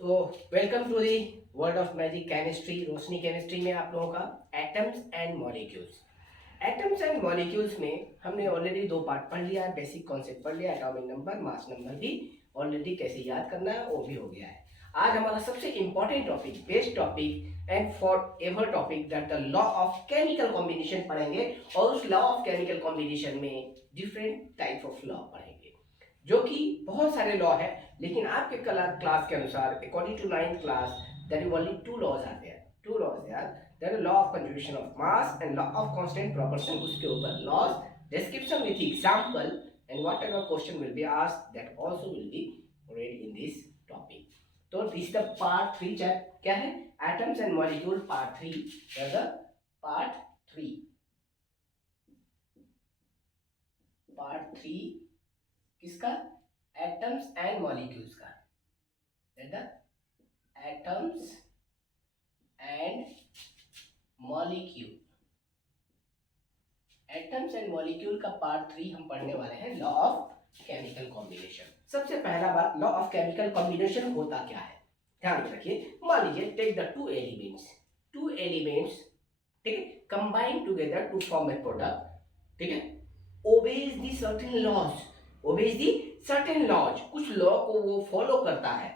तो welcome to the world of magic chemistry. Roshni chemistry में आप लोगों का atoms and molecules. Atoms and molecules में हमने ऑलरेडी दो पार्ट पढ़ लिया है। बेसिक कॉन्सेप्ट पढ़ लिया, एटॉमिक नंबर, मास नंबर भी ऑलरेडी कैसे याद करना है वो भी हो गया है। आज हमारा सबसे important topic, best topic and for ever topic, that the law of chemical combination पढ़ेंगे। और उस लॉ ऑफ केमिकल कॉम्बिनेशन में डिफरेंट टाइप ऑफ लॉ पढ़ेंगे, जो कि बहुत सारे लॉ है। लेकिन आपके क्लास के अनुसार, according to 9th class, there is only two laws are there. Two laws there, there is law of conservation of mass and law of constant proportion. उसके ऊपर laws, description with example, and whatever question will be asked that also will be read in this topic. तो this the part 3 chapter क्या है, atoms and molecule part 3। The part 3, part 3 किसका, atoms and molecules का। Atoms and molecule, atoms and molecule का part 3 हम पढ़ने वाले हैं, लॉ ऑफ केमिकल कॉम्बिनेशन। सबसे पहला बात, लॉ ऑफ केमिकल कॉम्बिनेशन होता क्या है, ध्यान रखिए। मान लीजिए टेक द टू एलिमेंट्स, ठीक है, combine together to form a product, ठीक है, obeys the certain laws, obeys the certain laws, कुछ लॉ को वो फॉलो करता है,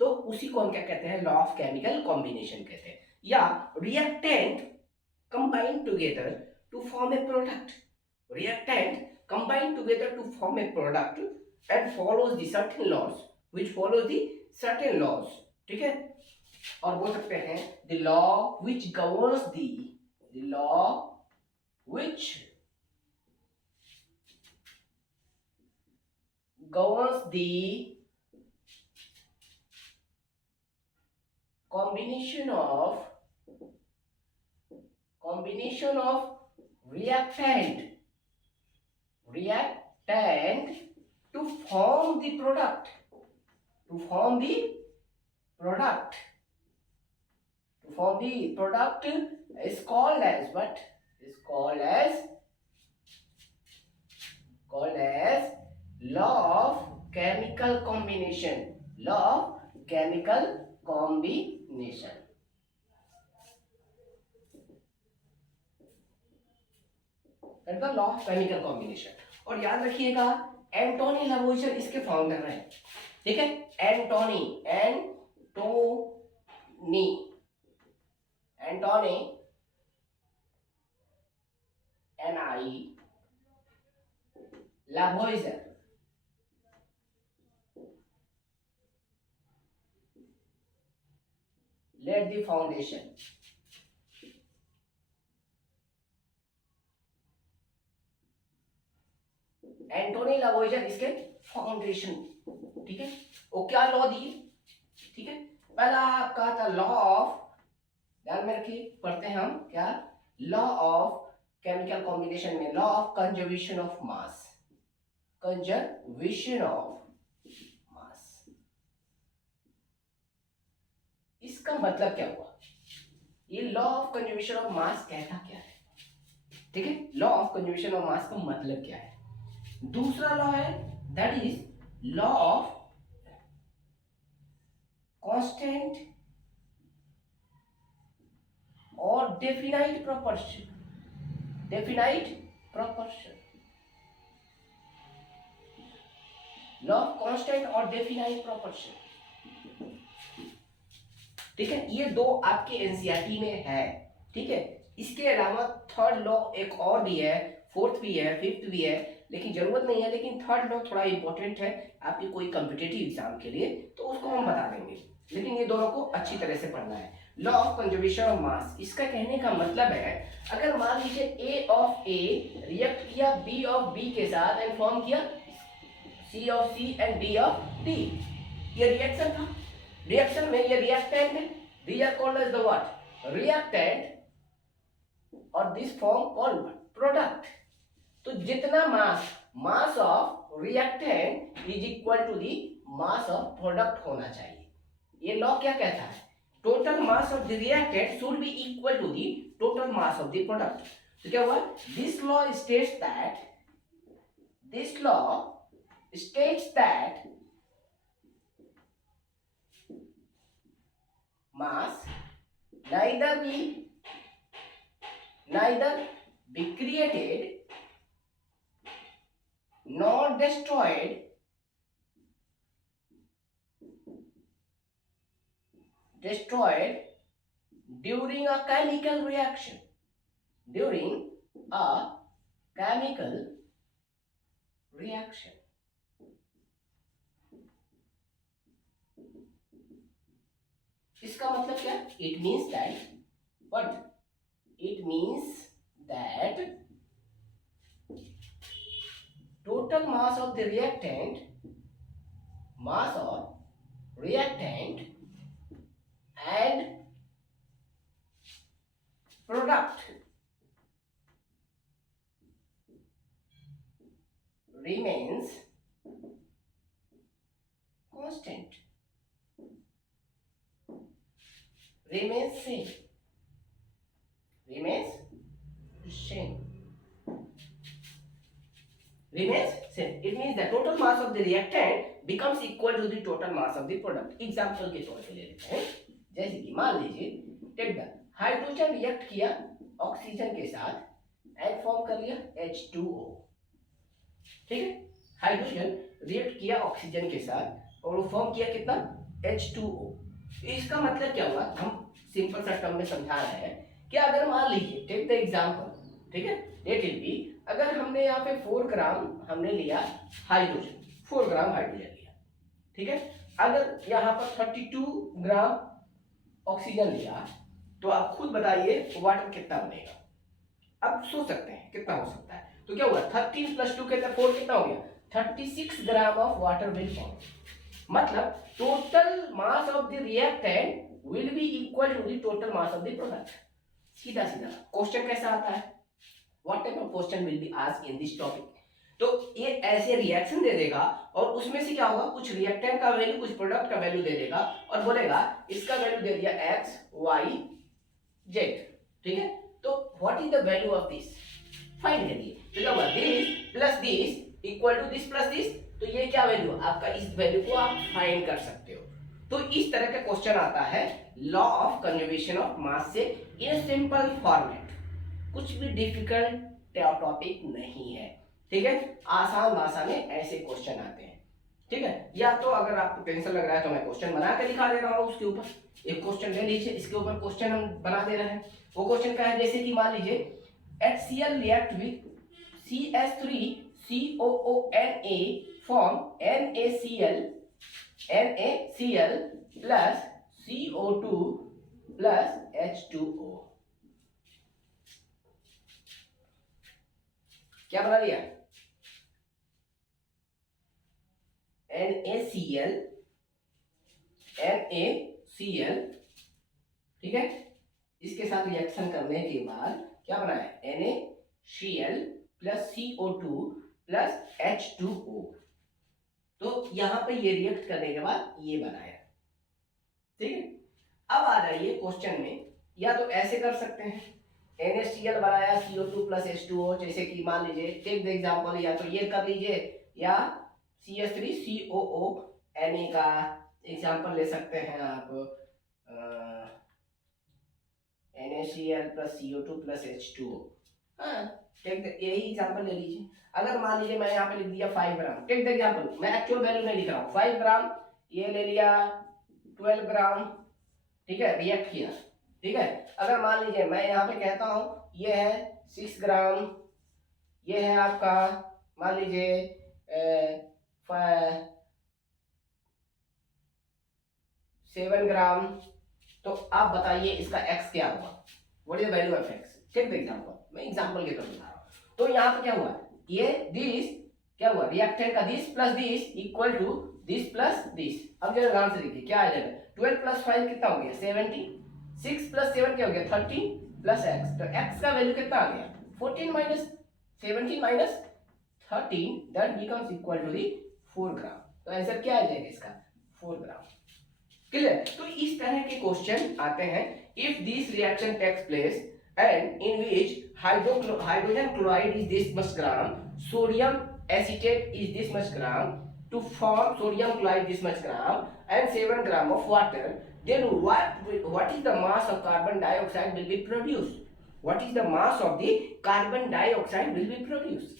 तो उसी को हम क्या कहते हैं, लॉ ऑफ केमिकल कॉम्बिनेशन कहते हैं। या reactant combine together to form a product, reactant combine together to form a product and follows the certain laws, which follows the certain laws, ठीक है। और बोल सकते हैं the law which governs the law which governs the combination of reactant to form the product, to form the product is called as what, is called as law of chemical combination, law of chemical combination। That the law of chemical combination. और याद रखिएगा, एंटोनी लावोइजर इसके founder हैं, ठीक है। Antony NI लावोइजर laid the foundation, Antony लावोइजर इसके foundation, ठीक है। वो क्या लॉ दिए, ठीक है। पहला आपका था लॉ ऑफ, ध्यान में रखिए, पढ़ते हैं हम क्या, लॉ ऑफ केमिकल कॉम्बिनेशन में law of conservation of mass, conservation of mass. इसका मतलब क्या हुआ, ये law of conservation of mass कहता क्या है, ठीक है। Law of conservation of mass का मतलब क्या है। दूसरा लॉ है, that is law of constant और definite proportion, law of constant और डेफिनाइट प्रोपोर्शन, ठीक है। ये दो आपके एनसीईआरटी में है, ठीक है। इसके अलावा थर्ड लॉ एक और भी है, फोर्थ भी है, फिफ्थ भी है, लेकिन जरूरत नहीं है। लेकिन थर्ड लॉ थोड़ा इंपॉर्टेंट है आपके कोई कॉम्पिटिटिव एग्जाम के लिए, तो उसको हम बता देंगे। लेकिन ये दोनों को अच्छी तरह से पढ़ना है। Law of conservation of mass, इसका कहने का मतलब है, अगर मान लीजिए ए ऑफ ए रिएक्ट किया बी ऑफ बी के साथ एंड फॉर्म किया C of C and D of D, ये रिएक्शन था। रिएक्शन में ये रिएक्टेंट है, these are called as the what, reactant, और दिस फॉर्म कॉल्ड प्रोडक्ट। तो जितना mass of reactant is equal to the mass of product होना चाहिए। ये लॉ क्या कहता है, total mass of the reactant should be equal to the total mass of the product. तो क्या हुआ, this law states that mass neither be created nor destroyed during a chemical reaction. इसका मतलब क्या? It means that total mass of the reactant and product remains constant, remains same. It means the total mass of the reactant becomes equal to the total mass of the product. Example के तौर पे ले लेते हैं, जैसे कि मान लीजिए टेक द हाइड्रोजन रिएक्ट किया ऑक्सीजन के साथ एंड फॉर्म कर लिया H2O. ठीक है, हाइड्रोजन रिएक्ट किया ऑक्सीजन के साथ और वो फॉर्म किया कितना? H2O. इसका मतलब क्या हुआ? हम सिंपल सा टर्म में समझा रहे हैं कि अगर मान लीजिए टेक द एग्जांपल, ठीक है, लेट इट बी, अगर हमने यहाँ पे 4 ग्राम हमने लिया हाइड्रोजन, 4 ग्राम हाइड्रोजन लिया, ठीक है, अगर यहाँ पर 32 ग्राम ऑक्सीजन लिया तो आप खुद बताइए वाटर कितना बनेगा. अब सोच सकते हैं कितना हो सकता है. तो क्या हुआ? 13 + 2 कितना? 4 कितना हो गया? 36 gram of water will form. मतलब total mass of the reactant will be equal to the total mass of the product. सीधा सीधा क्वेश्चन कैसा आता है? What type of question will be asked in this topic? तो ये ऐसे reaction दे देगा और उसमें से क्या होगा? कुछ रिएक्टेंट का वैल्यू, कुछ प्रोडक्ट का वैल्यू दे देगा और बोलेगा इसका वैल्यू दे दिया x, y, z. ठीक है, तो what is the value of this? Find करिए. तो क्या होगा? This plus this equal to this plus this. तो ये क्या वैल्यू? आपका इस वैल्यू को आप फाइंड कर सकते हो. तो इस तरह का क्वेश्चन आता है लॉ ऑफ कंजर्वेशन ऑफ मास से इन सिंपल फॉर्मेट. कुछ भी डिफिकल्ट टॉपिक नहीं है. ठीक है, आसान भाषा में ऐसे क्वेश्चन आते हैं. ठीक है, या तो अगर आपको टेंशन लग रहा है तो मैं क्वेश्चन बना के दिखा दे रहा हूँ. उसके ऊपर एक क्वेश्चन ले लीजिए, इसके ऊपर क्वेश्चन हम बना दे रहे हैं. वो क्वेश्चन क्या है? जैसे कि मान लीजिए HCl react with CH3COONA form NaCl plus CO2 plus H2O. क्या बना दिया? NaCl, ठीक है, इसके साथ रिएक्शन करने के बाद क्या बना है? NaCl plus CO2 plus H2O. तो यहां पे ये रिएक्ट करने के बाद ये बनाया. ठीक है, अब आ जाइए क्वेश्चन में. या तो ऐसे कर सकते हैं, NaCl बनाया CO2 प्लस H2O. जैसे कि मान लीजिए टेक द एग्जांपल, या तो ये कर लीजिए या CH3COONA का एग्जांपल ले सकते हैं आप. NaCl plus CO2 plus H2O. हाँ, टेक द यही एग्जांपल ले लीजिए. अगर मान लीजिए मैं यहाँ पे लिख दिया 5 ग्राम. टेक द एग्जांपल, मैं एक्चुअल वैल्यू नहीं लिख रहा हूँ. 5 ग्राम, ये ले लिया 12 ग्राम. ठीक है, रिएक्ट किया. ठीक है, अगर मान लीजिए मैं यहाँ पे कहता हूँ ये है 6 ग्राम, ये है आपका मान लीजिए 7 ग्राम. तो आप बताइए इसका x क्या होगा? What is the value of x? Take the example, मैं एग्जांपल के तौर पर बता रहा हूँ. तो यहाँ पे क्या हुआ? ये दिस क्या हुआ? रिएक्टेंट का this plus this equal to this plus this. अब जरा ध्यान से देखिए क्या आ जाएगा. 12 प्लस 5 कितना हो गया? 17. 6 प्लस 7 क्या हो गया? 13 प्लस x. तो x का वैल्यू कितना आ गया? 14 minus 17 minus 13, that becomes equal to the 4 gram. तो आंसर क्या आ जाएगा इसका? 4 ग्राम. क्लियर? तो इस तरह के क्वेश्चन आते हैं. If this reaction takes place and in which hydrogen chloride is this much gram, sodium acetate is this much gram, to form sodium chloride this much gram and 7 gram of water, then what is the mass of carbon dioxide will be produced? What is the mass of the carbon dioxide will be produced?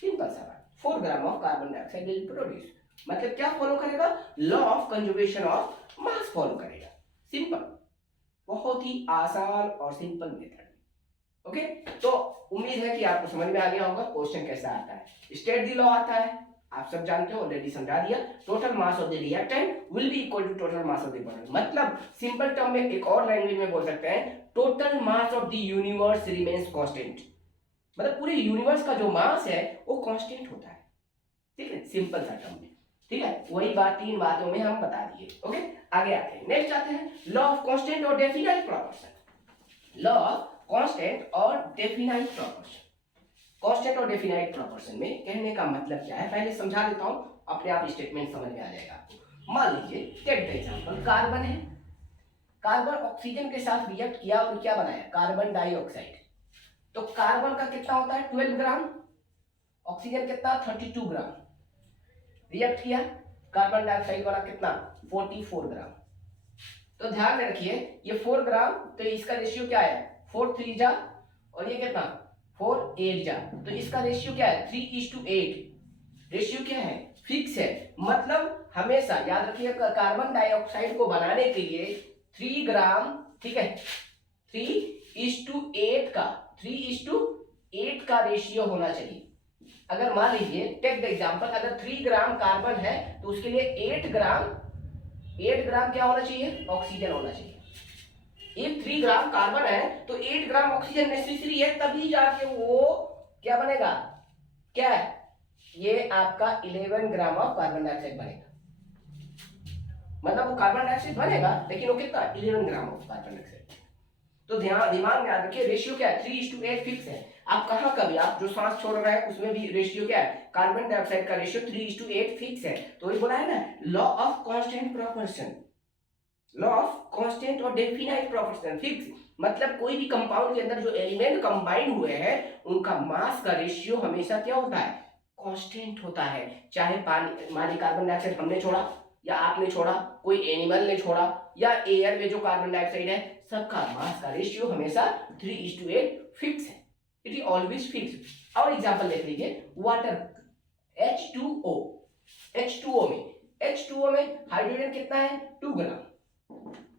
Simple सा बात, 4 gram of carbon dioxide will produce, मतलब क्या follow करेगा? Law of conservation of mass follow करेगा। Simple, बहुत ही आसान और simple method. Okay, तो उम्मीद है कि आपको समझ में आ गया होगा क्वेश्चन कैसा आता है। स्टेट द लॉ आता है, आप सब जानते हो, ऑलरेडी समझा दिया। Total mass of the reactant will be equal to total mass of the product, मतलब सिंपल टर्म में एक और लैंग्वेज में बोल सकते हैं, total mass of the universe remains constant, मतलब पूरे यूनिवर्स का जो मास है वो कांस्टेंट होता है। ठीक है, सिंपल सा टर्म में। ठीक है, वही बात 3 बातों में हम बता दिए। ओके, आगे आते हैं, नेक्स्ट आते हैं लॉ ऑफ कांस्टेंट और definite proportion. Law of constant और डेफिनाइट प्रोपोर्शन। कांस्टेंट और डेफिनाइट प्रोपोर्शन में कहने का मतलब क्या है, पहले समझा देता हूं, अपने आप स्टेटमेंट समझ में आ जाएगा आपको। मान लीजिए, टेक द एग्जांपल, कार्बन है, कार्बन ऑक्सीजन के साथ रिएक्ट किया और क्या बनाया? Carbon dioxide. तो कार्बन का कितना होता है? 12 ग्राम, ऑक्सीजन कितना? 32 ग्राम। रिएक्ट किया, कार्बन डाइऑक्साइड वाला कितना? 44 ग्राम। तो ध्यान में रखिए, ये 4 ग्राम, तो इसका रेशियो क्या है? 4 3 जा, और ये कितना? 4 8 जा, तो इसका रेशियो क्या है? 3:8। रेशियो क्या है? फिक्स है, मतलब हमेशा याद रखिए, कार्बन डाइऑक्साइड को बनाने के लिए 3 ग्राम, ठीक है, 3:8 का 3:8 का रेशियो होना चाहिए। अगर मान लीजिए, टेक द एग्जांपल, अगर 3 ग्राम कार्बन है तो उसके लिए 8 ग्राम क्या होना चाहिए? ऑक्सीजन होना चाहिए। एक 3 ग्राम कार्बन है तो 8 ग्राम ऑक्सीजन नेसेसरी है, तभी जाके वो क्या बनेगा? क्या है ये? आपका 11 ग्राम ऑफ कार्बन डाइऑक्साइड बनेगा। मतलब वो कार्बन डाइऑक्साइड बनेगा, लेकिन वो कितना? 11 ग्राम ऑफ कार्बन डाइऑक्साइड। तो दिमाग में याद रखिए, रेशियो क्या है? 3:8 फिक्स है। आप कहां का भी, आप जो सांस छोड़ रहे हैं उसमें भी रेशियो क्या है? कार्बन डाइऑक्साइड का रेशियो 3:8 फिक्स है। तो ये बोला है ना, law of constant proportion, law of constant और डेफिनाइट प्रोपोर्शन फिक्स, मतलब कोई भी कंपाउंड के अंदर जो एलिमेंट कंबाइन हुए हैं उनका मास का रेशियो हमेशा क्या होता है? कांस्टेंट होता है। चाहे पानी, मान ली कार्बन डाइऑक्साइड हमने छोड़ा या आपने छोड़ा, कोई एनिमल ने छोड़ा, या एयर में जो कार्बन डाइऑक्साइड है, सबका मास का रेशियो हमेशा 3:8 फिक्स है। It is always fix. और एग्जांपल देख लीजिए, वाटर H2O, H2O में हाइड्रोजन कितना है? 2 ग्राम।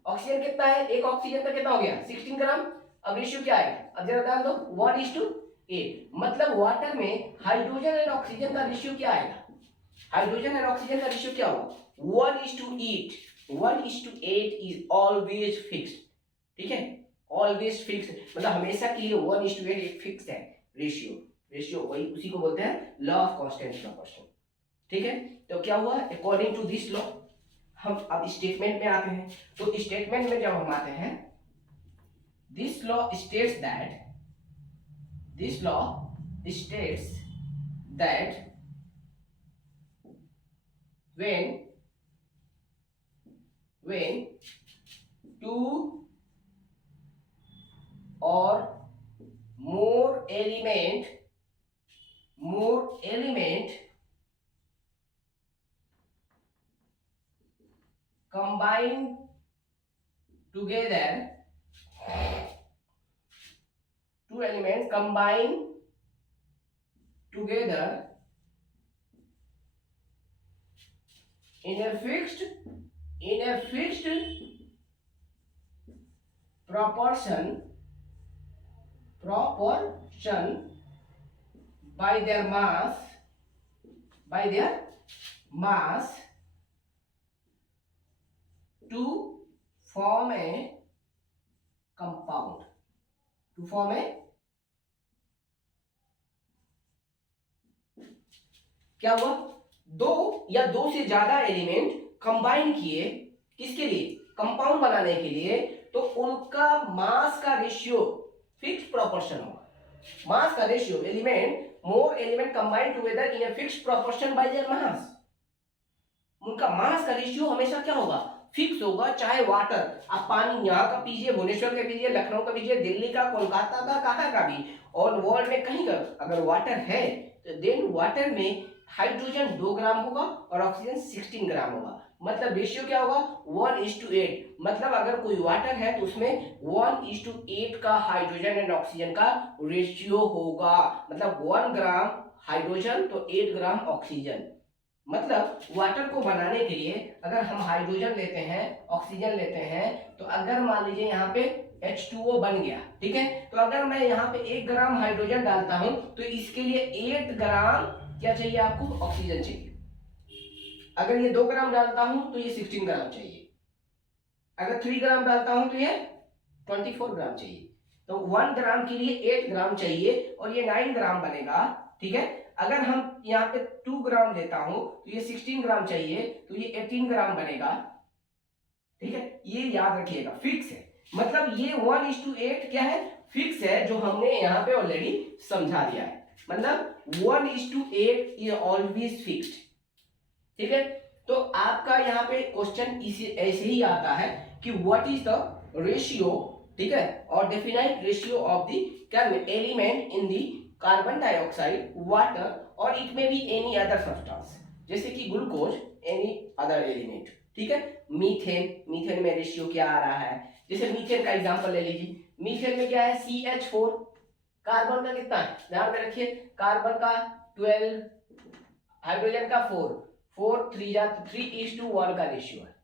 ऑक्सीजन कितना है? एक ऑक्सीजन का कितना हो गया? 16 ग्राम। अब रेशियो क्या आएगा? अब जरा ध्यान दो, 1:8, मतलब वाटर में हाइड्रोजन एंड ऑक्सीजन का रेशियो क्या आएगा? हाइड्रोजन एंड ऑक्सीजन का रेशियो क्या होगा? 1:8। 1:8 इज ऑलवेज फिक्स्ड। ठीक है, ऑलवेज फिक्स्ड, मतलब हमेशा के लिए 1:8 एक फिक्स है रेशियो वही, उसी को बोलते हैं लॉ ऑफ कांस्टेंट प्रोपोर्शन। ठीक है, तो क्या हुआ? अकॉर्डिंग टू दिस लॉ, हम अब स्टेटमेंट में आते हैं। तो स्टेटमेंट में जब हम आते हैं, this law states that when 2 or more element combine together, 2 elements combine together in a fixed proportion by their mass to form a compound, क्या हुआ? 2 या 2 से ज्यादा एलिमेंट कंबाइन किए, किसके लिए? कंपाउंड बनाने के लिए, तो उनका मास का रेशियो फिक्स्ड प्रोपोर्शन होगा। मास का ratio, more element combine together in a fixed proportion bye their mass, उनका मास का रेशियो हमेशा क्या होगा? फिक्स होगा। चाहे वाटर, आप पानी यहाँ का पीजिए, भुवनेश्वर का पीजिए, लखनऊ का पीजिए, दिल्ली का, कोलकाता का, कहाँ का भी, और वर्ल्ड में कहीं का अगर वाटर है, तो देन वाटर में हाइड्रोजन 2 ग्राम होगा और ऑक्सीजन 16 ग्राम होगा। मतलब रेशियो क्या होगा 1:8। मतलब अगर कोई वाटर है तो उसमें 1:8 का हाइड्रोजन एंड ऑक्सीजन का रेशियो होगा। मतलब 1 ग्राम हाइड्रोजन तो 8 ग्राम ऑक्सीजन। मतलब वाटर को बनाने के लिए अगर हम हाइड्रोजन लेते हैं, ऑक्सीजन लेते हैं, तो अगर मान लीजिए यहाँ पे H2O बन गया, ठीक है, तो अगर मैं यहाँ पे 1 ग्राम हाइड्रोजन डालता हूं तो इसके लिए 8 ग्राम क्या चाहिए आपको, ऑक्सीजन चाहिए। अगर ये 2 ग्राम डालता हूं तो ये 16 ग्राम चाहिए। अगर 3 ग्राम डालता हूं तो ये 24 ग्राम चाहिए। तो 1 ग्राम के लिए 8 ग्राम चाहिए और ये 9 ग्राम बनेगा, ठीक है। अगर हम यहाँ पे 2 ग्राम लेता हूं तो ये 16 ग्राम चाहिए, तो ये 18 ग्राम बनेगा, ठीक है। ये याद रखिएगा, फिक्स है। मतलब ये 1:8 क्या है, फिक्स है, जो हमने यहाँ पे ऑलरेडी समझा दिया है। मतलब 1:8 ये ऑलवेज फिक्स्ड, ठीक है। तो आपका यहाँ पे क्वेश्चन इसी ऐसे ही आता है कि व्हाट इज द रेशियो, ठीक है, और definite ratio of the element in the carbon dioxide, water और इट में बी एनी अदर सब्सटेंस, जैसे कि ग्लूकोज, एनी अदर एलिमेंट, ठीक है। मीथेन, मीथेन में रेशियो क्या आ रहा है, जैसे मीथेन का एग्जांपल ले लीजिए। मीथेन में क्या है CH4, कार्बन का कितना है ध्यान में रखिए, कार्बन का 12, हाइड्रोजन का 4, 4 3 जा 3:1 का रेशियो है।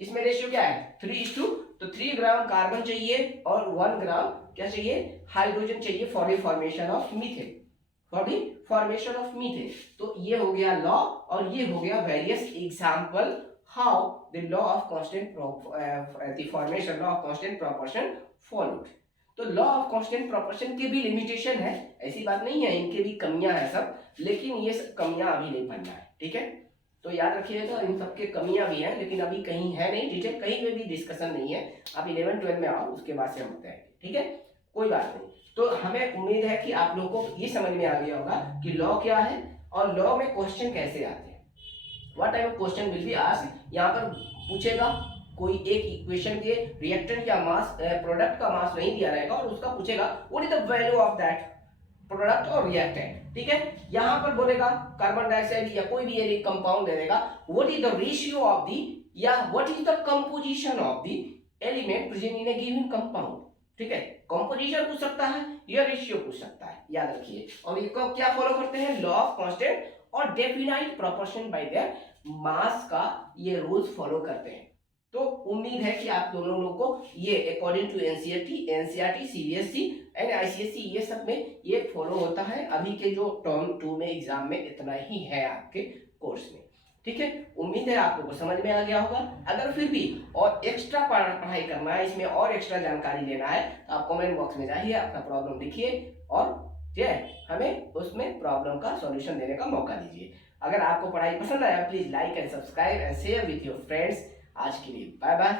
इसमें रेशियो क्या है 3:2, तो 3 ग्राम कार्बन चाहिए और 1 ग्राम क्या चाहिए, हाइड्रोजन चाहिए for the formation of methane, for the formation of methane. तो ये हो गया लॉ और ये हो गया various example how the law of constant the formation law of constant proportion followed. तो लॉ ऑफ कांस्टेंट प्रोपोर्शन के भी लिमिटेशन है, ऐसी बात नहीं है, इनके भी कमियां हैं सब, लेकिन ये सब कमियां अभी नहीं बनना है, ठीक है। तो याद रखिएगा इन सबके कमियां भी हैं, लेकिन अभी कहीं है नहीं डिटेल, कहीं पे भी डिस्कशन नहीं है। आप 11-12 में आओ, उसके बाद से हम बताएंगे, ठीक है, कोई बात नहीं। तो हमें उम्मीद है कि आप लोगों को ये समझ में आ गया होगा कि लॉ क्या है और लॉ में क्वेश्चन कैसे आते हैं। What type of question will be asked, यहाँ पर पूछेगा कोई एक इक्वेशन के रिएक्टेंट या मास, प्रोडक्ट का मास नहीं दिया रहेगा और उसका पूछेगा what is the value of that product और रिएक्टेंट, ठीक है। यहां पर बोलेगा कार्बन डाइऑक्साइड या कोई भी एक कंपाउंड दे देगा, what is the ratio of the या what is the composition of the element present in a given compound, ठीक है। कंपोजिशन पूछ सकता है या रेशियो पूछ सकता है, याद रखिए। और ये क्या फॉलो करते हैं, लॉ ऑफ कांस्टेंट और definite proportion bye their mass का ये रूल्स फॉलो करते हैं। तो उम्मीद है कि आप दोनों लोगों को ये according to NCERT CBSE and ICSE ये सब में ये फॉलो होता है। अभी के जो टर्म 2 में एग्जाम में इतना ही है आपके कोर्स में, ठीक है। उम्मीद है आप लोगों को समझ में आ गया होगा। अगर फिर भी और एक्स्ट्रा पढ़ाई करना है, इसमें और एक्स्ट्रा जानकारी लेना है, तो आप कमेंट बॉक्स में जाइए, अपना प्रॉब्लम लिखिए और हमें उसमें प्रॉब्लम का सॉल्यूशन देने का मौका दीजिए। अगर आपको पढ़ाई पसंद आया please like and subscribe and share with your friends. आज के लिए बाय बाय।